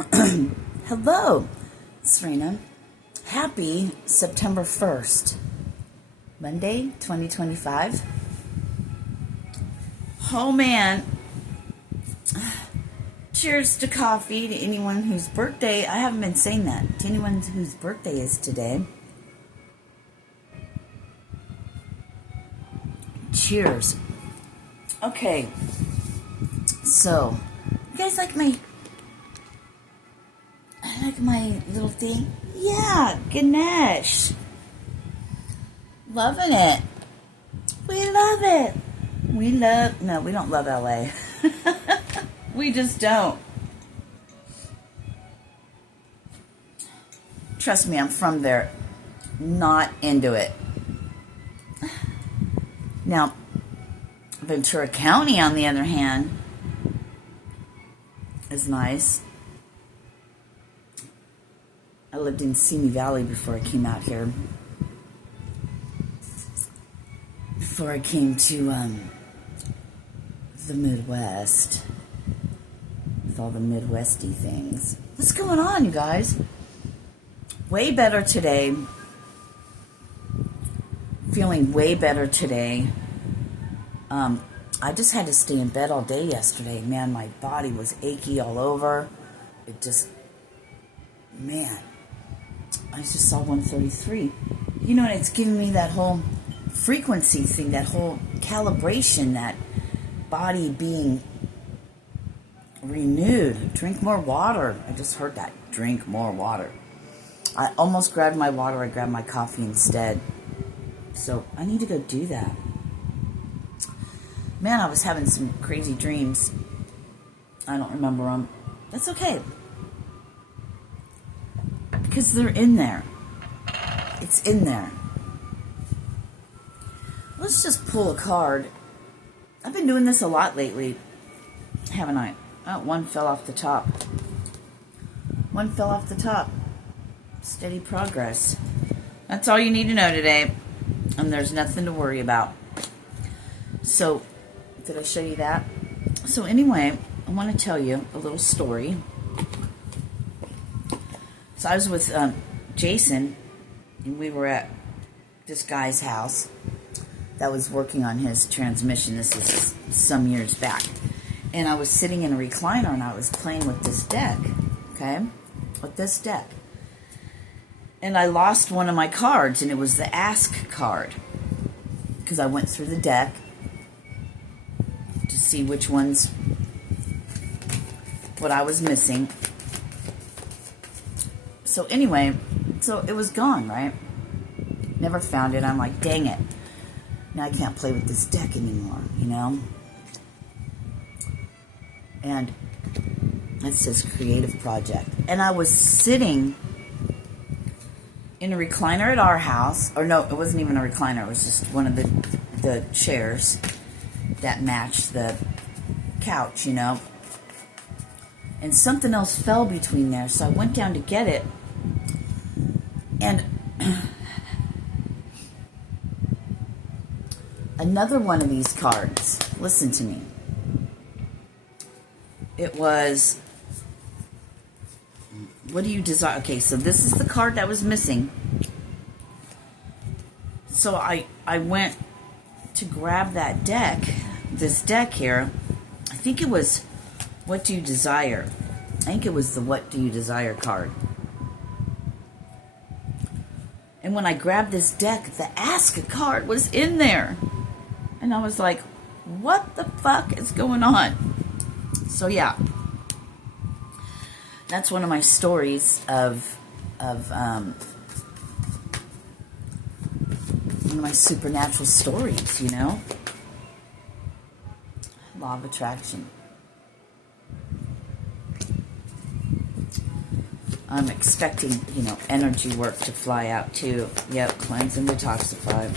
Hello, Sirena. Happy September 1st, Monday, 2025. Oh man, cheers to coffee to anyone whose birthday, I haven't been saying that, to anyone whose birthday is today. Cheers. Okay, so, you guys like my little thing? Yeah, Ganesh. Loving it. We love it. No, we don't love LA. We just don't. Trust me, I'm from there. Not into it. Now, Ventura County, on the other hand, is nice. I lived in Simi Valley before I came out here. Before I came to the Midwest. With all the Midwesty things. What's going on, you guys? Way better today. Feeling way better today. I just had to stay in bed all day yesterday. Man, my body was achy all over. It just, man, I just saw 133. You know, it's giving me that whole frequency thing, that whole calibration, that body being renewed. Drink more water. I just heard that. Drink more water. I almost grabbed my water. I grabbed my coffee instead. So I need to go do that. Man, I was having some crazy dreams. I don't remember them. That's okay. Because they're in there. It's in there. Let's just pull a card. I've been doing this a lot lately, haven't I? Oh, one fell off the top. One fell off the top. Steady progress. That's all you need to know today. And there's nothing to worry about. So, did I show you that? So anyway, I want to tell you a little story. So I was with Jason, and we were at this guy's house that was working on his transmission. This is some years back. And I was sitting in a recliner, and I was playing with this deck, okay? With this deck. And I lost one of my cards, and it was the Ask card. Because I went through the deck to see which ones, what I was missing. So anyway, so it was gone, right? Never found it. I'm like, dang it. Now I can't play with this deck anymore, you know? And it says creative project. And I was sitting in a recliner at our house. Or no, it wasn't even a recliner. It was just one of the chairs that matched the couch, you know? And something else fell between there. So I went down to get it. And another one of these cards, listen to me. It was, what do you desire? Okay, so this is the card that was missing. So I went to grab that deck, this deck here. I think it was, what do you desire? I think it was the what do you desire card. And when I grabbed this deck, the Ask card was in there. And I was like, what the fuck is going on? So yeah. That's one of my stories of one of my supernatural stories, you know? Law of attraction. I'm expecting, you know, energy work to fly out too. Yep, cleanse and detoxify.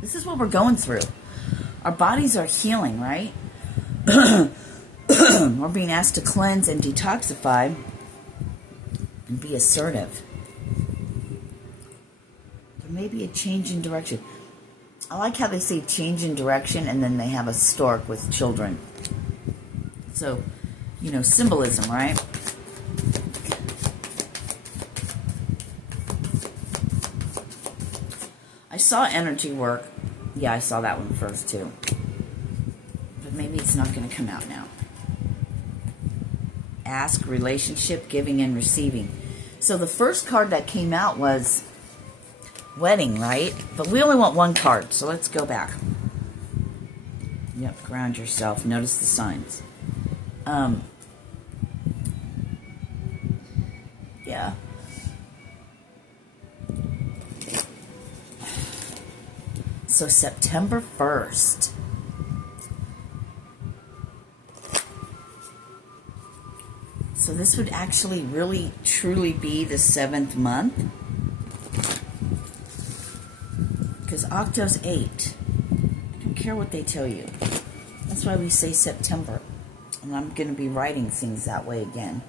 This is what we're going through. Our bodies are healing, right? We're being asked to cleanse and detoxify and be assertive. There may be a change in direction. I like how they say change in direction, and then they have a stork with children. So, symbolism, right? I saw energy work. Yeah, I saw that one first too. But maybe it's not going to come out now. Ask, relationship, giving and receiving. So the first card that came out was wedding, right? But we only want one card, so let's go back. Yep, ground yourself. Notice the signs. Yeah. So September 1st. So this would actually really, truly be the 7th month. Because Octo's 8. I don't care what they tell you. That's why we say September. And I'm going to be writing things that way again.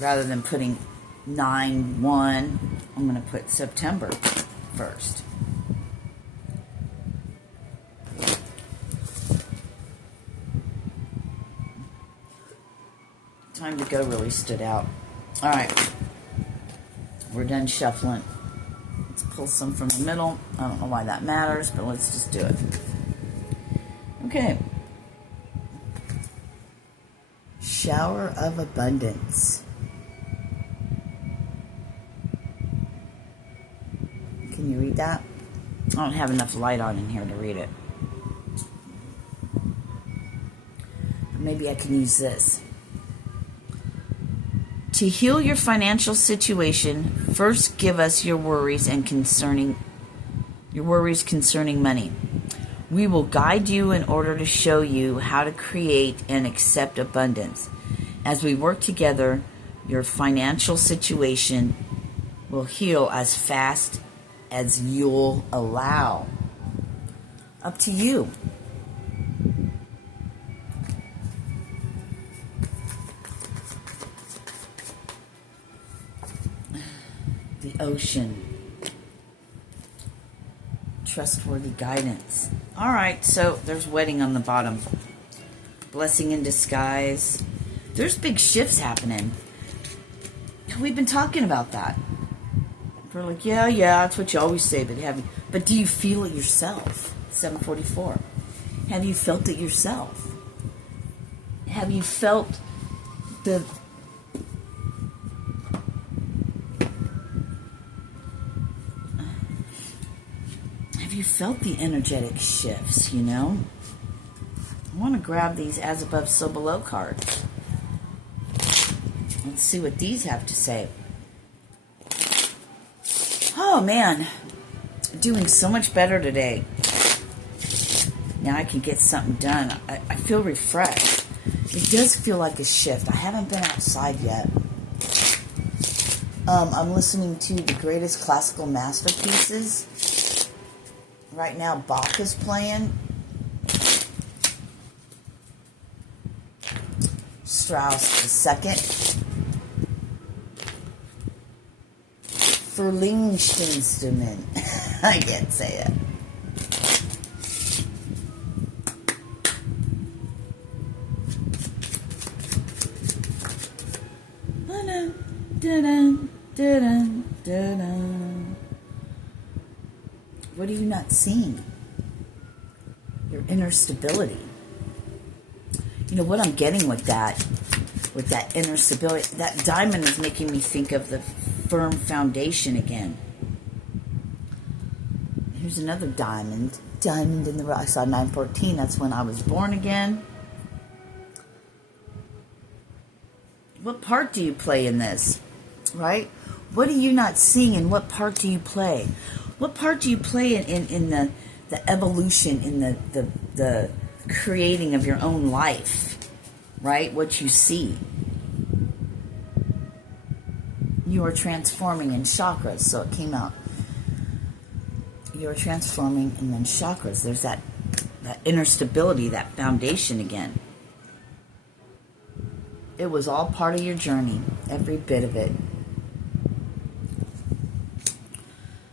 Rather than putting 9/1, I'm going to put September 1st. Time to go really stood out. All right. We're done shuffling. Let's pull some from the middle. I don't know why that matters, but let's just do it. Okay. Shower of abundance. Can you read that? I don't have enough light on in here to read it. But maybe I can use this. To heal your financial situation, first give us your worries concerning money. We will guide you in order to show you how to create and accept abundance. As we work together, your financial situation will heal as fast as you'll allow. Up to you. The ocean. Trustworthy guidance. All right, so there's wedding on the bottom. Blessing in disguise. There's big shifts happening. We've been talking about that. We're like, yeah, that's what you always say, but do you feel it yourself? 744. Have you felt it yourself? Have you felt the energetic shifts, I want to grab these as above, so below cards. Let's see what these have to say. Oh, man. Doing so much better today. Now I can get something done. I feel refreshed. It does feel like a shift. I haven't been outside yet. I'm listening to the greatest classical masterpieces. Right now, Bach is playing. Strauss II. Verlingenstimmen. I can't say it. What are you not seeing? Your inner stability. What I'm getting with that inner stability, that diamond is making me think of the firm foundation again. Here's another diamond. Diamond in the rough. I saw 914. That's when I was born again. What part do you play in this? Right? What are you not seeing, and what part do you play? What part do you play in the evolution, in the creating of your own life? Right? What you see. You are transforming in chakras, so it came out. You are transforming and then chakras. There's that inner stability, that foundation again. It was all part of your journey, every bit of it.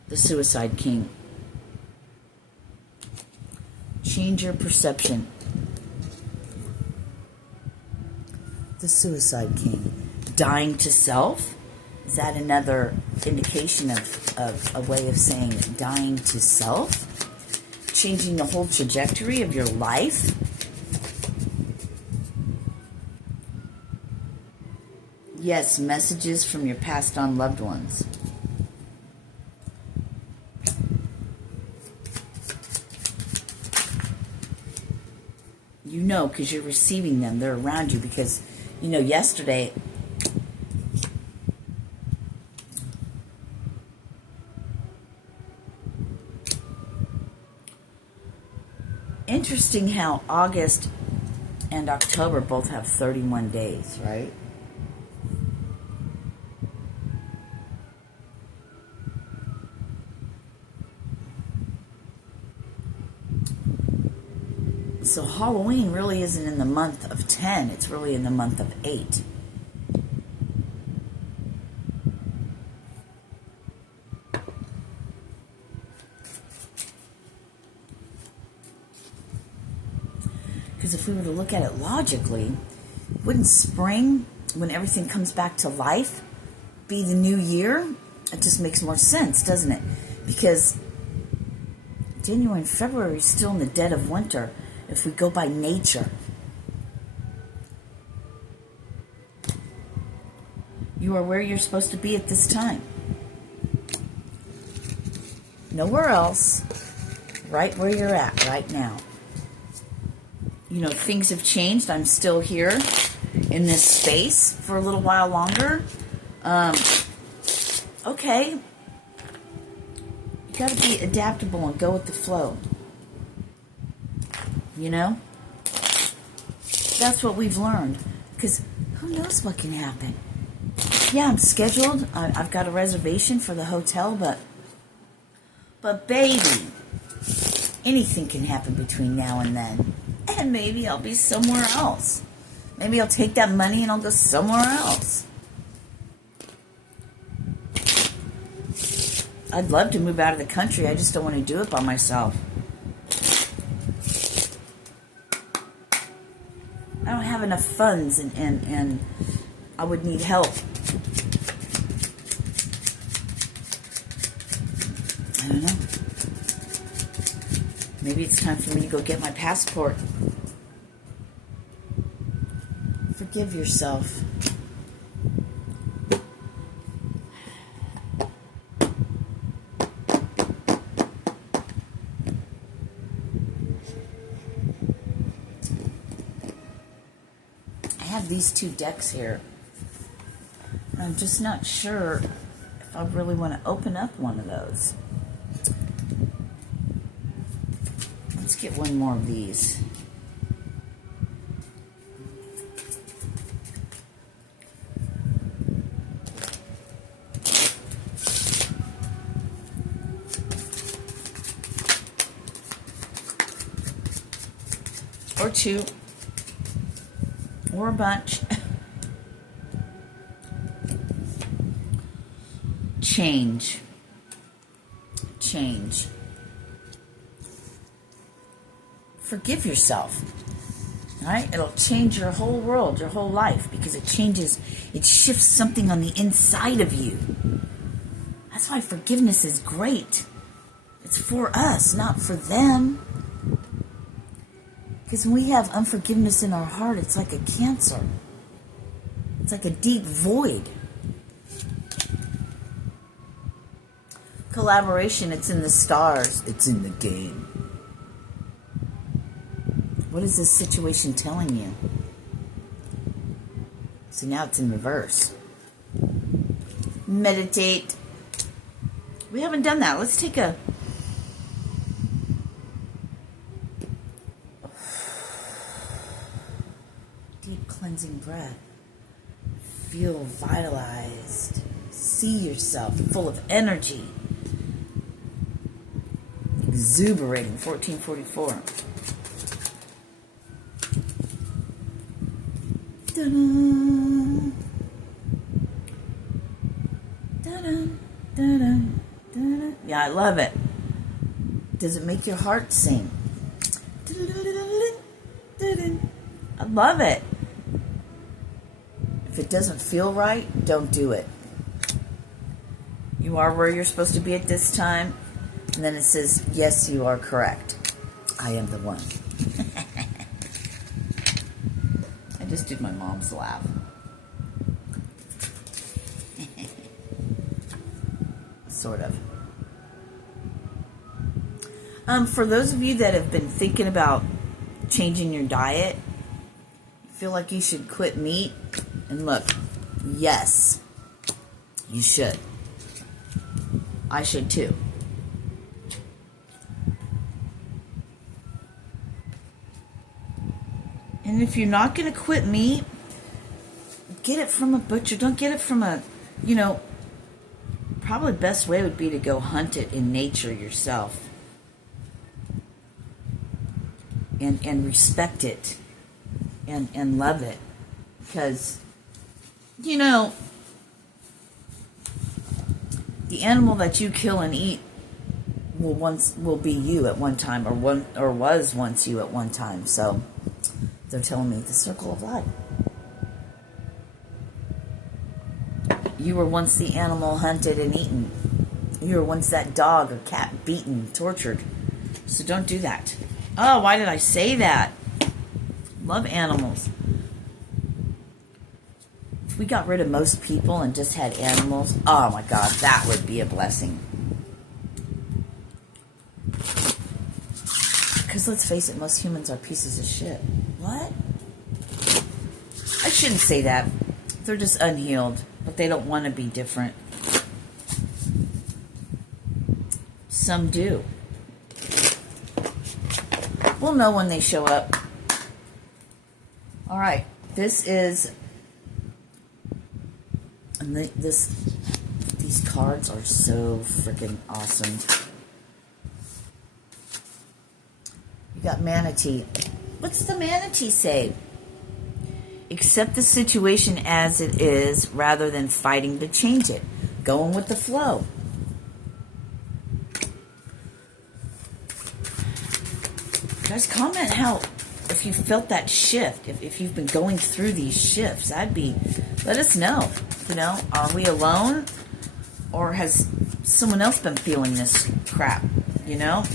The Suicide King. Change your perception. The Suicide King. Dying to self? Is that another indication of a way of saying dying to self? Changing the whole trajectory of your life? Yes, messages from your passed on loved ones. You know, because you're receiving them. They're around you because, you know, yesterday... Interesting how August and October both have 31 days, right? So Halloween really isn't in the month of 10, it's really in the month of 8. Because if we were to look at it logically, wouldn't spring, when everything comes back to life, be the new year? It just makes more sense, doesn't it? Because January and February is still in the dead of winter if we go by nature. You are where you're supposed to be at this time. Nowhere else, right where you're at right now. You know, things have changed. I'm still here in this space for a little while longer. Okay. You got to be adaptable and go with the flow. You know? That's what we've learned. Because who knows what can happen? Yeah, I'm scheduled. I've got a reservation for the hotel, but baby, anything can happen between now and then. And maybe I'll be somewhere else. Maybe I'll take that money and I'll go somewhere else. I'd love to move out of the country. I just don't want to do it by myself. I don't have enough funds and I would need help. I don't know. Maybe it's time for me to go get my passport. Forgive yourself. I have these two decks here. I'm just not sure if I really want to open up one of those. Let's get one more of these. Or two. Or a bunch. Change. Change. Forgive yourself. All right? It'll change your whole world, your whole life, because it changes, it shifts something on the inside of you. That's why forgiveness is great. It's for us, not for them. Because when we have unforgiveness in our heart, it's like a cancer. It's like a deep void. Collaboration, it's in the stars. It's in the game. What is this situation telling you? So now it's in reverse. Meditate. We haven't done that. Let's take a deep cleansing breath. Feel vitalized. See yourself full of energy. Exuberating. 1444. Da-dun. Da-dun. Da-dun. Da-dun. Yeah, I love it. Does it make your heart sing? I love it. If it doesn't feel right, don't do it. You are where you're supposed to be at this time. And then it says, yes, you are correct. I am the one. I just did my mom's laugh. Sort of. For those of you that have been thinking about changing your diet, feel like you should quit meat, and look, yes, you should. I should too. And if you're not going to quit meat, get it from a butcher. Don't get it from a, probably the best way would be to go hunt it in nature yourself. And respect it. And love it. Because, the animal that you kill and eat will be you at one time, or was once you at one time. So they're telling me the circle of life. You were once the animal hunted and eaten. You were once that dog or cat beaten, tortured. So don't do that. Oh, why did I say that? Love animals. If we got rid of most people and just had animals, oh my God, that would be a blessing. Because let's face it, most humans are pieces of shit. What? I shouldn't say that. They're just unhealed, but they don't want to be different. Some do. We'll know when they show up. All right, this is, and these cards are so freaking awesome. You got manatee. What's the manatee say? Accept the situation as it is rather than fighting to change it. Going with the flow. Guys, comment how, if you felt that shift, if you've been going through these shifts, let us know. Are we alone? Or has someone else been feeling this crap, If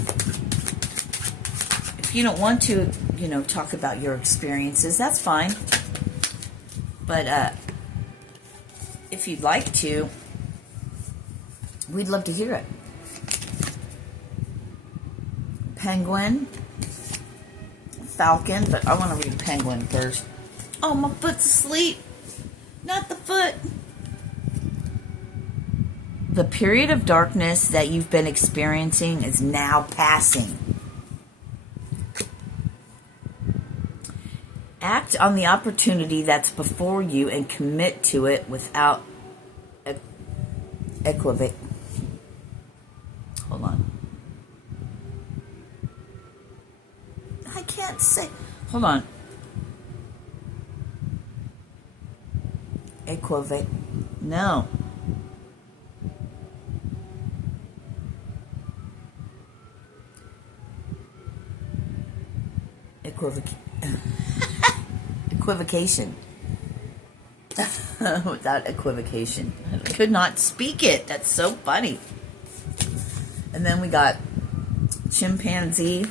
you don't want to, talk about your experiences, that's fine. But if you'd like to, we'd love to hear it. Penguin. Falcon, but I want to read penguin first. Oh, my foot's asleep. Not the foot. The period of darkness that you've been experiencing is now passing. Act on the opportunity that's before you and commit to it without equivoc. Hold on. I can't say. Hold on. Equivoc. No. Equivocation. Without equivocation. I could not speak it. That's so funny. And then we got chimpanzee.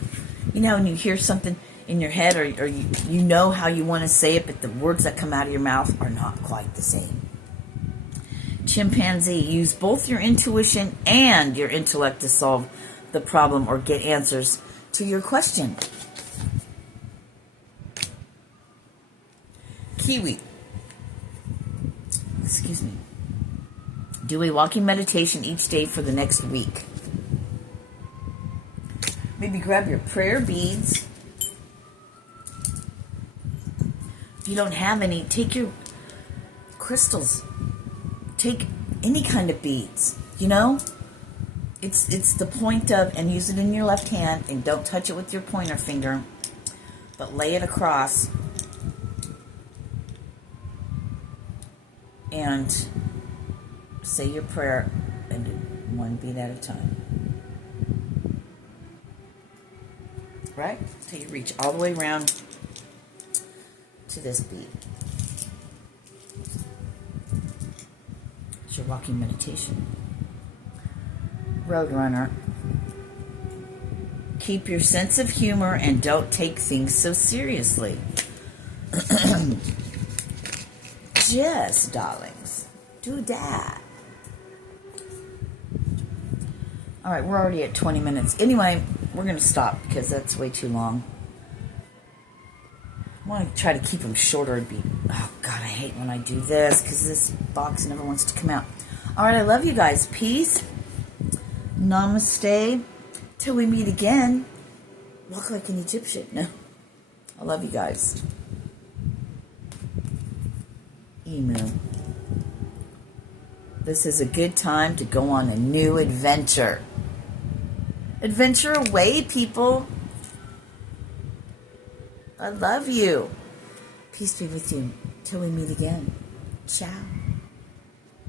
When you hear something in your head or you know how you want to say it, but the words that come out of your mouth are not quite the same. Chimpanzee, use both your intuition and your intellect to solve the problem or get answers to your question. Kiwi. Excuse me. Do a walking meditation each day for the next week. Maybe grab your prayer beads. If you don't have any, take your crystals. Take any kind of beads, It's the point of, and use it in your left hand, and don't touch it with your pointer finger, but lay it across and say your prayer and do one bead at a time. right? So you reach all the way around to this beat. It's your walking meditation. Roadrunner. Keep your sense of humor and don't take things so seriously. Yes, darlings. Do that. All right, we're already at 20 minutes. Anyway, we're going to stop because that's way too long. I want to try to keep them shorter. Oh, God, I hate when I do this because this box never wants to come out. All right, I love you guys. Peace. Namaste. Till we meet again. Walk like an Egyptian. No. I love you guys. Emu. This is a good time to go on a new adventure. Adventure away, people. I love you. Peace be with you. Till we meet again. Ciao.